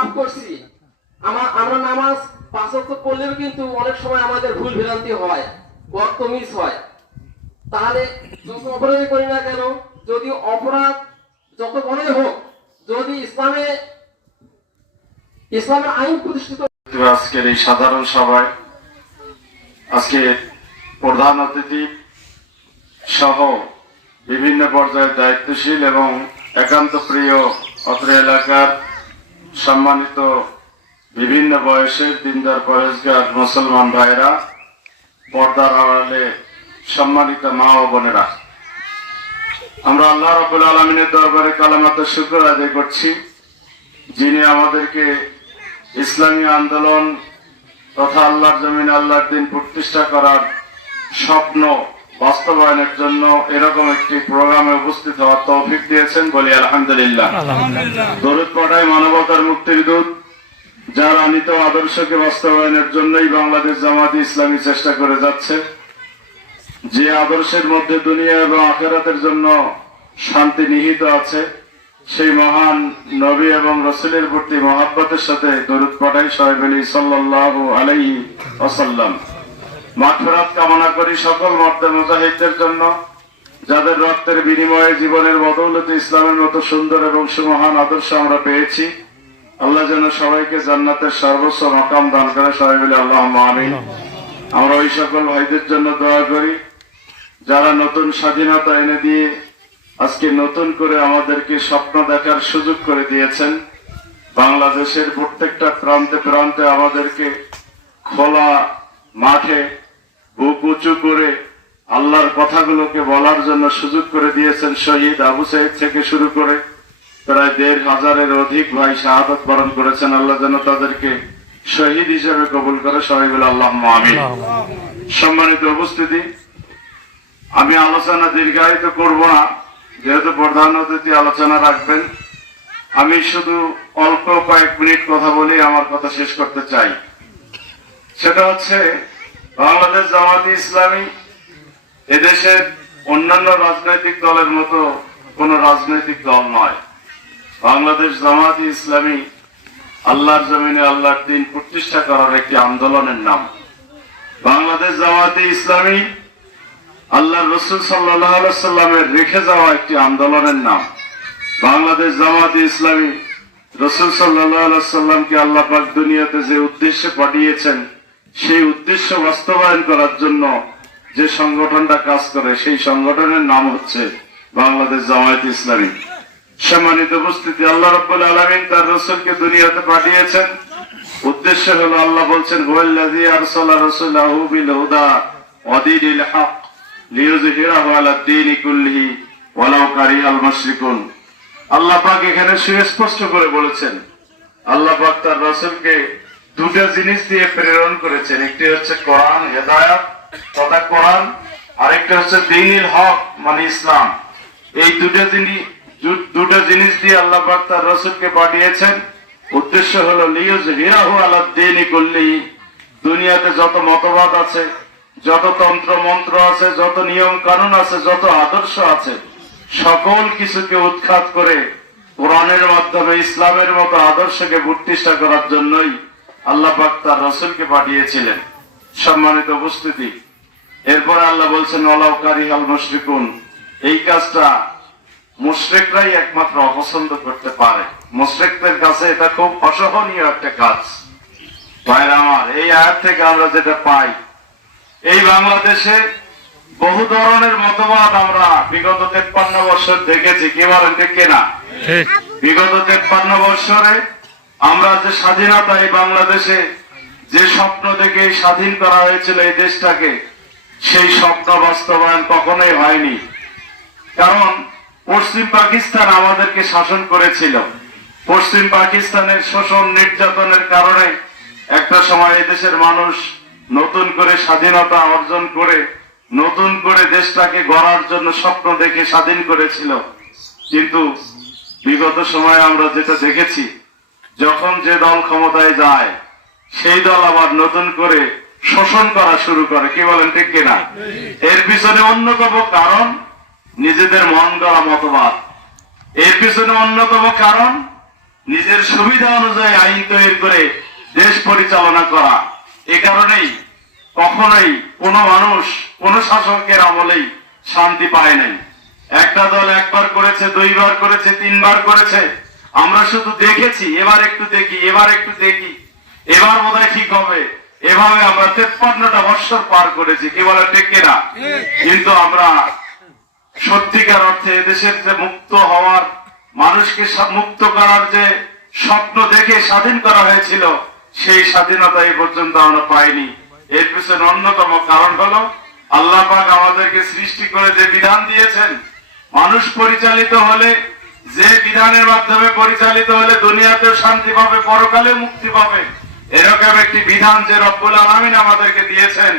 পাপ করছি, আমরা নামাজ 5 ওয়াক্ত পড়লেও কিন্তু অনেক সময় আমাদের ভুল ভ্রান্তি হয়, ওয়াক্ত মিস হয়। তাহলে যত অপরাধী করি না কেন, যদি অপরাধ যত বড়ই হোক, যদি ইসলামের আইন প্রতিষ্ঠিত। আজকের এই সাধারণ সভায় আজকে প্রধান অতিথি সহ বিভিন্ন পর্যায়ের দায়িত্বশীল এবং একান্ত প্রিয় অত্র এলাকার সম্মানিত বিভিন্ন বয়সের দিনদার পরেশগার মুসলমান ভাইরা, পর্দার আড়ালে সম্মানিত মা ও বোনেরা, আমরা আল্লাহ রাব্বুল আলামিনের দরবারে কালেমাত শুকর আদায় করছি, যিনি আমাদেরকে ইসলামী আন্দোলন তথা আল্লাহর জমিনে আল্লাহর দিন প্রতিষ্ঠা করার স্বপ্ন বাস্তবায়নের জন্য এরকম একটি প্রোগ্রামে উপস্থিত হওয়ার তৌফিক দিয়েছেন। বলি আলহামদুলিল্লাহ। দরুদ পড়াই মানবতার মুক্তির দূত, যার আনিত আদর্শকে বাস্তবায়নের জন্যই বাংলাদেশ জামায়াতে ইসলামী চেষ্টা করে যাচ্ছে, যে আদর্শের মধ্যে দুনিয়া এবং আখিরাতের জন্য শান্তি নিহিত আছে, সেই মহান নবী এবং রাসূলের প্রতি মহব্বতের সাথে দরুদ পড়াই সবাই বলি সাল্লাল্লাহু আলাইহি ওয়াসাল্লাম। মাগফিরাত কামনা করি সকল মর্দে মুজাহিদদের জন্য, যাদের রক্তের বিনিময়ে জীবনের বদৌলতে ইসলামের মতো সুন্দর এবং সুমহান আদর্শ আমরা পেয়েছি। আল্লাহ যেন সবাইকে জান্নাতের সর্বোচ্চ মাকাম দান করে, সবাই বলি আল্লাহুম্মা আমিন। আমরা ওই সকল ভাইদের জন্য দোয়া করি যারা নতুন স্বাধীনতা এনে দিয়ে আজকে নতুন করে আমাদেরকে স্বপ্ন দেখার সুযোগ করে দিয়েছেন। বাংলাদেশের প্রত্যেকটা প্রান্তে প্রান্তে আমাদেরকে খোলা মাঠে বুক উঁচু করে আল্লাহর কথাগুলোকে বলার জন্য সুযোগ করে দিয়েছেন। শহীদ আবু সাইদ থেকে শুরু করে প্রায় 1,500-এর অধিক ভাই শাহাদাত বরণ করেছেন। আল্লাহ যেন তাদেরকে শহীদ হিসেবে কবুল করে, সবাই বলে আল্লাহুম্মা আমিন। সম্মানিত উপস্থিতি, আমি আলোচনা দীর্ঘায়িত করব না, যেহেতু প্রধান অতিথি আলোচনা রাখবেন। আমি শুধু অল্প কয়েক মিনিট কথা বলে আমার কথা শেষ করতে চাই। সেটা হচ্ছে, বাংলাদেশ জামায়াতে ইসলামী এদেশের অন্যান্য রাজনৈতিক দলের মতো কোন রাজনৈতিক দল নয়। বাংলাদেশ জামায়াতে ইসলামী আল্লাহর জমিনে আল্লাহর দিন প্রতিষ্ঠা করার একটি আন্দোলনের নাম। বাংলাদেশ জামায়াতে ইসলামী আল্লাহর রাসূল সাল্লাল্লাহু আলাইহি ওয়াসাল্লামের রেখে যাওয়া একটি আন্দোলনের নাম। বাংলাদেশ জামায়াতে ইসলামী রাসূল সাল্লাল্লাহু আলাইহি ওয়াসাল্লামকে আল্লাহ পাক দুনিয়াতে যে উদ্দেশ্যে পাঠিয়েছেন, সেই উদ্দেশ্য বাস্তবায়ন করার জন্য যে সংগঠনটা কাজ করে, সেই সংগঠনের নাম হচ্ছে বাংলাদেশ জামায়াতে ইসলামী। সম্মানিত উপস্থিতি, আল্লাহ রাব্বুল আলামিন তার রাসূলকে দুনিয়াতে পাঠিয়েছেন, উদ্দেশ্য হলো, আল্লাহ বলছেন, হুয়াল্লাযী আরসালা রাসূলাহু বিল হুদা ওয়া দীনিল হক লিইয়ুযহিরাহু আলাদ দীনি কুল্লিহি ওয়ালাউ কারিহাল মুশরিকুন। আল্লাহ পাক এখানে সুস্পষ্ট করে বলেছেন, আল্লাহ পাক তার রাসূলকে দুটো জিনিস দিয়ে প্রেরণ করেছেন। একটি হচ্ছে কোরআন, হেদায়েত তথা কোরআন, আরেকটা হচ্ছে দীনুল হক মানে ইসলাম। এই দুটো জিনিস দিয়ে আল্লাহ পাক তার রাসূলকে পাঠিয়েছেন। উদ্দেশ্য হলো লিইয়ুযহিরাহু আলাদ দীনি কুল্লিহি, দুনিয়াতে যত মতবাদ আছে, যত তন্ত্র মন্ত্র আছে, যত নিয়ম কানুন আছে, যত আদর্শ আছে, সকল কিছুকে উৎখাত করে কোরআনের মাধ্যমে ইসলামের মতো আদর্শকে প্রতিষ্ঠা করার জন্যই আল্লাহ পাক তার রাসূলকে পাঠিয়েছিলেন। সম্মানিত উপস্থিতি, এরপরে আল্লাহ বলছেন ওয়ালাউ কারিহাল মুশরিকুন। এই কাজটা মুশরিকরাই একমাত্র অপছন্দ করতে পারে। মুশরিকদের কাছে এটা খুব অসহনীয় একটা কাজ। ভাইরা আমার, এই আয়াত থেকে আমরা যেটা পাই, এই বাংলাদেশে বহু ধরনের মতবাদ আমরা বিগত 53 বছর দেখেছি। কি বলেন, ঠিক কিনা? বিগত 53 বছরে আমরা যে স্বাধীনতা, এই বাংলাদেশে যে স্বপ্ন দেখে স্বাধীন করা হয়েছিল এই দেশটাকে, সেই স্বপ্ন বাস্তবায়ন কখনোই হয়নি। কারণ পশ্চিম পাকিস্তান আমাদেরকে শাসন করেছিল। পশ্চিম পাকিস্তানের শোষণ নির্যাতনের কারণে একটা সময় এদেশের মানুষ নতুন করে স্বাধীনতা অর্জন করে নতুন করে দেশটাকে গড়ার জন্য স্বপ্ন দেখে স্বাধীন করেছিল। কিন্তু বিগত সময়ে আমরা যেটা দেখেছি, যখন যে দল ক্ষমতায় যায়, সেই দল আবার নতুন করে শোষণ করা শুরু করে। কি বলেন, ঠিক কিনা? এর পিছনে অন্যতম কারণ নিজেদের মন গড়া মতবাদ। এর পিছনে অন্যতম কারণ নিজের সুবিধা অনুযায়ী আইন তৈরি করে দেশ পরিচালনা করা। এ কারণেই কখনোই কোনো মানুষ কোন শাসকের আমলেই শান্তি পায় নাই। একটা দল একবার করেছে, দুইবার করেছে, তিনবার করেছে, আমরা শুধু দেখেছি, এবার একটু দেখি, এবার একটু দেখি, এবার বোধহয় ঠিক হবে, এভাবে আমরা 53টা বৎসর পার করেছি। কি বলে ঠিক কিনা? কিন্তু আমরা সত্যিকার অর্থে এদেশের যে মুক্ত হওয়ার, মানুষকে মুক্ত করার যে স্বপ্ন দেখে স্বাধীন করা হয়েছিল, সেই স্বাধীনতা এই পর্যন্ত আমরা পাইনি। এর পিছনে অন্যতম কারণ হলো আল্লাহ পাক আমাদেরকে সৃষ্টি করে যে বিধান দিয়েছেন, মানুষ পরিচালিত হলে, যে বিধানের মাধ্যমে পরিচালিত হলে দুনিয়াতেও শান্তি পাবে, পরকালে মুক্তি পাবে, এরকম একটি বিধান যে রব্বুল আলামিন আমাদেরকে দিয়েছেন,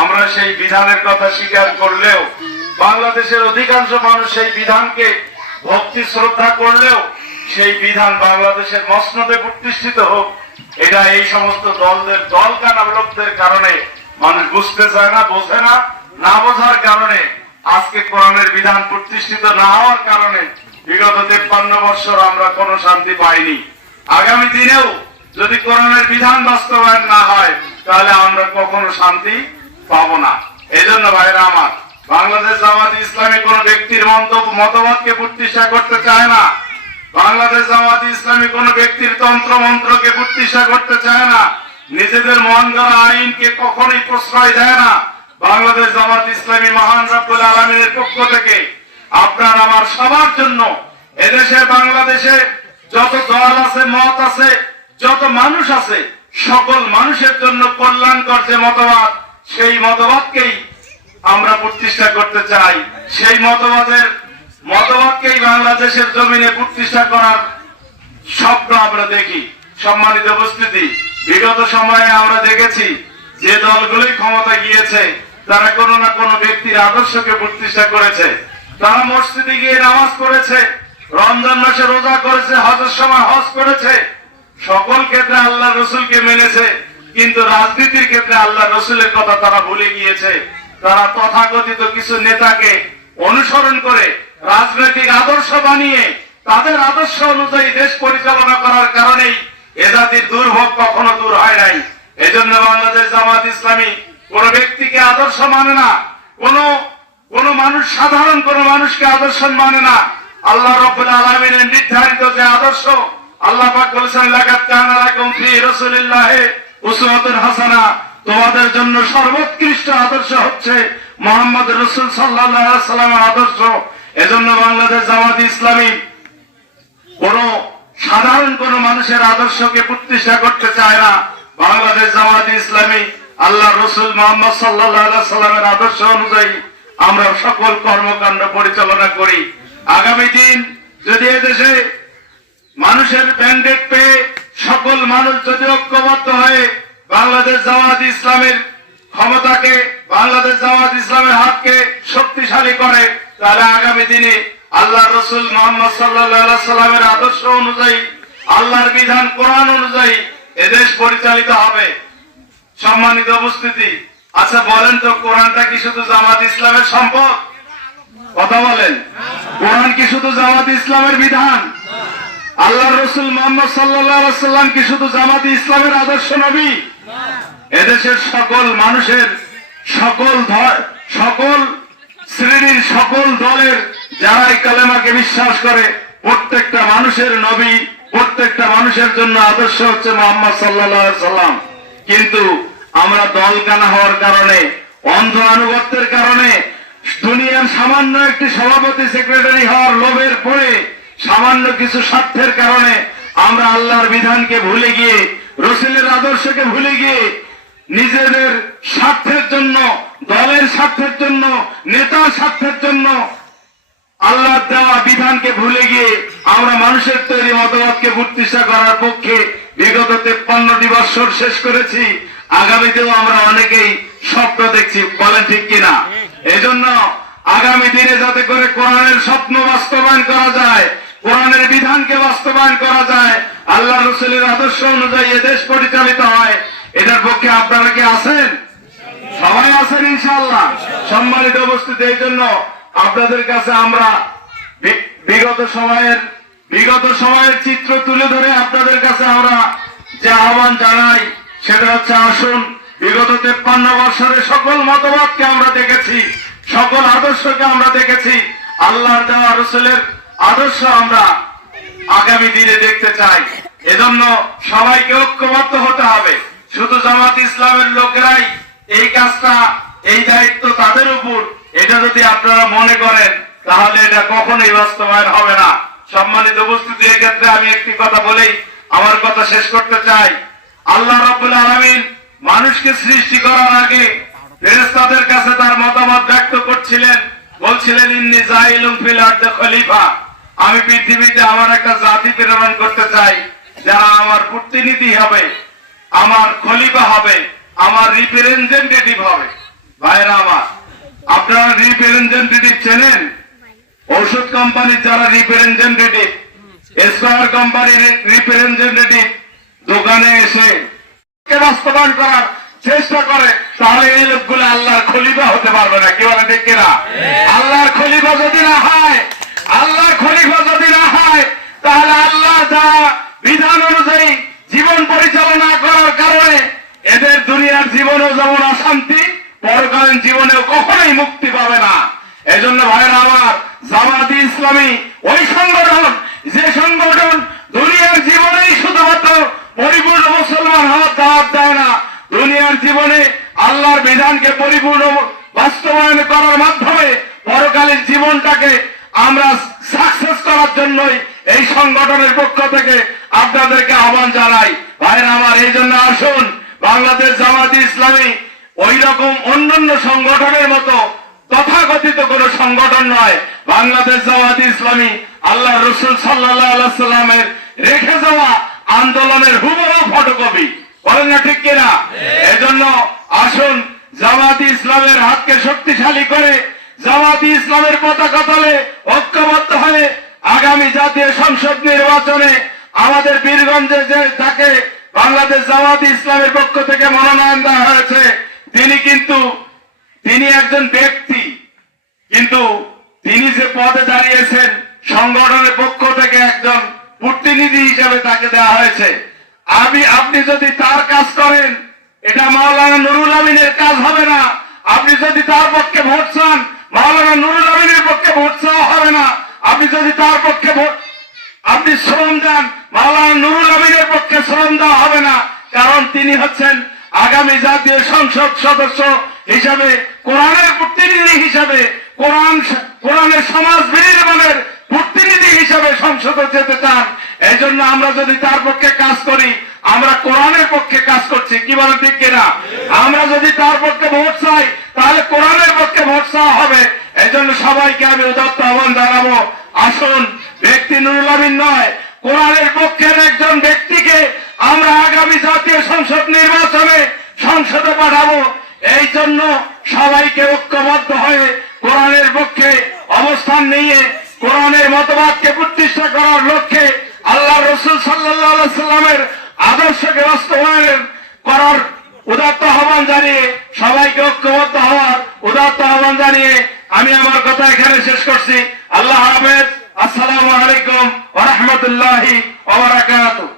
আমরা সেই বিধানের কথা স্বীকার করলেও, বাংলাদেশের অধিকাংশ মানুষ সেই বিধানকে ভক্তি শ্রদ্ধা করলেও, সেই বিধান বাংলাদেশের মসনদে প্রতিষ্ঠিত হোক, এটা এই সমস্ত দল কানা লোকদের কারণে মানুষ বুঝতে চায় না, বোঝে না। না বোঝার কারণে আজকে কোরআনের বিধান প্রতিষ্ঠিত না হওয়ার কারণে বিগত 53 বছর আমরা কোনো শান্তি পাইনি। আগামী দিনেও যদি কোরআনের বিধান বাস্তবায়ন না হয়, তাহলে আমরা কখনো শান্তি পাবো না। এই জন্য ভাইরা আমার, বাংলাদেশ জামায়াতে ইসলামী কোন ব্যক্তির মতবাদকে প্রতিষ্ঠা করতে চায় না। বাংলাদেশ জামায়াতে ইসলামী কোন ব্যক্তির তন্ত্র মন্ত্রকে প্রতিষ্ঠা করতে চায় না। নিজেদের মন গড়া আইনকে কখনোই প্রশ্রয় দেয় না। বাংলাদেশ জামায়াতে ইসলামী মহান রব্বুল আলামিনের পক্ষ থেকে আপনার আমার সবার জন্য, এদেশে বাংলাদেশে যত দল আছে, মত আছে, যত মানুষ আছে, সকল মানুষের জন্য কল্যাণকর যে মতবাদ, সেই মতবাদকেই আমরা প্রতিষ্ঠা করতে চাই। সেই মতবাদকেই বাংলাদেশের জমিনে প্রতিষ্ঠা করার স্বপ্ন আমরা দেখি। সম্মানিত উপস্থিতি, বিগত সময়ে আমরা দেখেছি যে দলগুলোই ক্ষমতা গিয়েছে, তারা কোনো না কোনো ব্যক্তির আদর্শকে প্রতিষ্ঠা করেছে। তারা মসজিদে গিয়ে নামাজ পড়েছে, রমজান মাসে রোজা করেছে, হজের সময় হজ করেছে, সকল ক্ষেত্রে আল্লাহ রসুলকে মেনেছে। কিন্তু রাজনীতির ক্ষেত্রে আল্লাহ রসুলের কথা তারা ভুলে গিয়েছে। তারা তথাকথিত কিছু নেতাকে অনুসরণ করে রাজনৈতিক আদর্শ বানিয়ে তাদের আদর্শ অনুযায়ী দেশ পরিচালনা করার কারণেই এ জাতির দুর্ভোগ কখনো দূর হয় নাই। এজন্য বাংলাদেশ জামায়াত ইসলামী কোন ব্যক্তিকে আদর্শ মানে না, কোন মানুষ, সাধারণ কোন মানুষকে আদর্শ মানে না। আল্লাহ রাব্বুল আলামিনের নির্ধারিত যে আদর্শ, আল্লাহ পাক বলেছেন, লাকাদ কানা লাকুম ফি রাসূলিল্লাহি উসওয়াতুন হাসানা, তোমাদের জন্য সর্বোৎকৃষ্ট আদর্শ হচ্ছে মুহাম্মদ রাসূল সাল্লাল্লাহু আলাইহি ওয়াসাল্লামের আদর্শ। এজন্য বাংলাদেশ জামায়াত ইসলামী কোন সাধারণ কোন মানুষের আদর্শকে প্রতিষ্ঠা করতে চায় না। বাংলাদেশ জামায়াত ইসলামী আল্লাহ রসুল মুহাম্মদ সাল্লাল্লাহু আলাইহি ওয়াসাল্লামের আদর্শ অনুযায়ী আমরা সকল কর্মকাণ্ড পরিচালনা করি। আগামী দিন যদি এদেশে মানুষের ব্যান্ডেড পেয়ে সকল মানুষ যদি ঐক্যবদ্ধ হয়ে বাংলাদেশ জামায়াত ইসলামের ক্ষমতাকে, বাংলাদেশ জামায়াত ইসলামের হাতকে শক্তিশালী করে, তাহলে আগামী দিনে আল্লাহ রসুল মুহাম্মদ সাল্লাল্লাহু আলাইহি ওয়াসাল্লামের আদর্শ অনুযায়ী, আল্লাহর বিধান কোরআন অনুযায়ী এদেশ পরিচালিত হবে। সম্মানিত উপস্থিতি, আচ্ছা বলেন তো, কোরআনটা কি শুধু জামাত ইসলামের সম্পদ? কথা বলেন, কোরআন কি শুধু জামাত ইসলামের বিধান? আল্লাহ রসুল মুহাম্মদ সাল্লাল্লাহু আলাইহি ওয়াসাল্লাম কি শুধু জামাত ইসলামের আদর্শ নবী? এদেশের সকল মানুষের, সকল শ্রেণীর, সকল দলের যারা এই কালেমাকে বিশ্বাস করে, প্রত্যেকটা মানুষের নবী, প্রত্যেকটা মানুষের জন্য আদর্শ হচ্ছে মুহাম্মদ সাল্লাল্লাহু আলাইহি ওয়াসাল্লাম। কিন্তু আমরা দলকানা হওয়ার কারণে, অন্ধ আনুগত্যের কারণে, দুনিয়ার সামান্য একটি সভাপতি সেক্রেটারি হওয়ার লোভের পরে, সামান্য কিছু স্বার্থের কারণে আমরা আল্লাহর বিধানকে ভুলে গিয়ে, রসুলের আদর্শকে ভুলে গিয়ে, নিজেদের স্বার্থের জন্য, দলের স্বার্থের জন্য, নেতার স্বার্থের জন্য আল্লাহর দেওয়া বিধানকে ভুলে গিয়ে আমরা মানুষের তৈরি মতবাদকে প্রতিষ্ঠা করার পক্ষে বিগত 53টি বছর শেষ করেছি। আগামীতেও আমরা অনেকেই স্বপ্ন দেখছি, বলেন ঠিক কিনা? এজন্য আগামী দিনে যাতে করে কোরআনের স্বপ্ন বাস্তবায়ন করা যায়, কোরআনের বিধানকে বাস্তবায়ন করা যায়, আল্লাহ রসুলের আদর্শ অনুযায়ী এদেশ পরিচালিত হয়, এটার পক্ষে আপনারা কি আছেন? সবাই আছেন ইনশাআল্লাহ। সম্মানিত উপস্থিতি, এই জন্য আপনাদের কাছে আমরা বিগত সময়ের বিগত সময়ের চিত্র তুলে ধরে আপনাদের কাছে আমরা যে আহ্বান জানাই সেটা হচ্ছে, আসুন বিগত 53 বছরের সকল মতবাদকে আমরা দেখেছি, সকল আদর্শকে আমরা দেখেছি, আল্লাহর দেওয়া রসুলের আদর্শ আমরা আগামী দিনে দেখতে চাই। এজন্য সবাইকে ঐক্যবদ্ধ হতে হবে। শুধু জামাত ইসলামের লোকেরাই এই কাজটা, এই দায়িত্ব তাদের উপর, এটা যদি আপনারা মনে করেন তাহলে এটা কখনোই বাস্তবায়ন হবে না। সম্মানিত উপস্থিতি, এক্ষেত্রে আমি একটি কথা বলেই আমার কথা শেষ করতে চাই। আল্লাহ রাব্বুল আলামিন মানুষকে সৃষ্টি করার আগে ফেরেশতাদের কাছে তার মতামত ব্যক্ত করছিলেন, বলছিলেন ইন্নী জাইলুন ফিল আরদি খলিফা, আমি পৃথিবীতে আমার একটা জাতি প্রেরণ করতে চাই যারা আমার প্রতিনিধি হবে, আমার খলিফা হবে, আমার রিপ্রেজেন্টেটিভ হবে। ভাইরা আমার, আপনারা রিপ্রেজেন্টেটিভ চেনেন? ঔষধ কোম্পানির যারা রিপ্রেজেন্টেটিভ, স্কয়ার কোম্পানির রিপ্রেজেন্টেটিভ দোকানে এসে বাস্তবায়ন করার চেষ্টা করে, তাহলে এই লোকগুলো আল্লাহর খলিফা হতে পারবে না। কি বলে ঠিক কিনা? আল্লাহর খলিফা যদি না হয়, আল্লাহর খলিফা যদি না হয়, তাহলে আল্লাহ যা বিধান অনুযায়ী জীবন পরিচালনা করার কারণে এদের দুনিয়ার জীবনেও যেমন অশান্তি, পরকালীন জীবনেও কখনোই মুক্তি পাবে না। এজন্য ভাইরা আমার, জামাত ইসলামী ওই সংগঠন, যে সংগঠন দুনিয়ার জীবনেই শুধুমাত্র পরিপূর্ণ মুসলমান হওয়ার দাওয়াত দেয় না, দুনিয়ার জীবনে আল্লাহর বিধানকে পরিপূর্ণ বাস্তবায়ন করার মাধ্যমে পরকালীন জীবনটাকে আমরা সাকসেস করার জন্যই এই সংগঠনের পক্ষ থেকে আপনাদেরকে আহ্বান জানাই। ভাইরা আমার, এই জন্য আসুন, বাংলাদেশ জামাত ইসলামী ওই রকম অন্যান্য সংগঠনের মতো তথাকথিত কোন সংগঠন নয়। বাংলাদেশ জামাত ইসলামী আল্লাহ রসুল সাল্লাল্লাহু আলাইহি সাল্লামের রেখে যাওয়া আন্দোলনের হুবহু ফটোকপি। বলেন না ঠিক কিনা? এজন্য আসুন, জামাত ইসলামের হাতকে শক্তিশালী করে জামাত ইসলামের পতাকা তলে ঐক্যবদ্ধ হয়ে আগামী জাতীয় সংসদ নির্বাচনে আমাদের বীরগঞ্জে যে তাকে বাংলাদেশ জামাত ইসলামের পক্ষ থেকে মনোনয়ন দেওয়া হয়েছে, তিনি একজন ব্যক্তি, কিন্তু তিনি যে পদে দাঁড়িয়েছেন সংগঠনের পক্ষ থেকে একজন প্রতিনিধি হিসেবে তাকে দেওয়া হয়েছে। আপনি যদি তার কাজ করেন, এটা মাওলানা নুরুল আমিনের কাজ হবে না। আপনি যদি তার পক্ষে ভোট চান, মাওলানা নুরুল আমিনের পক্ষে ভোট চাওয়া হবে না। আপনি যদি তার পক্ষে আপনি শ্রম দেন, মাওলানা নুরুল আমিনের পক্ষে শ্রম দেওয়া হবে না। কারণ তিনি হচ্ছেন আগামী জাতীয় সংসদ সদস্য হিসাবে, কোরআনের প্রতিনিধি হিসাবে, কোরআনের সমাজ বিনির্মাণের প্রতিনিধি হিসাবে সংসদে যেতে চান। এই জন্য আমরা যদি তার পক্ষে কাজ করি, আমরা কোরআনের পক্ষে কাজ করছি। কি বলেন ঠিক কিনা? আমরা যদি তার পক্ষে ভোট চাই, তাহলে কোরআনের পক্ষে ভোট চাওয়া হবে। এই জন্য সবাইকে আমি উদাত্ত আহ্বান জানাবো, আসুন, ব্যক্তি নুরুল আমিন নয়, কোরআনের পক্ষের একজন ব্যক্তিকে আমরা আগামী জাতীয় সংসদ নির্বাচনে সংসদে পাঠাবো। এই জন্য সবাইকে ঐক্যবদ্ধ হয়ে কোরআনের পক্ষে অবস্থান নিয়ে কোরআনের মতবাদকে প্রতিষ্ঠা করার লক্ষ্যে আল্লাহ রসুল সাল্লাল্লাহু আলাইহি সাল্লামের আদর্শকে বাস্তবায়ন করার উদাত্ত আহ্বান জানিয়ে, সবাইকে ঐক্যবদ্ধ হওয়ার উদাত্ত আহ্বান জানিয়ে আমি আমার কথা এখানে শেষ করছি। আল্লাহ হাফেজ। আসসালামু আলাইকুম ওয়া রাহমাতুল্লাহি ওয়া বারাকাতুহু।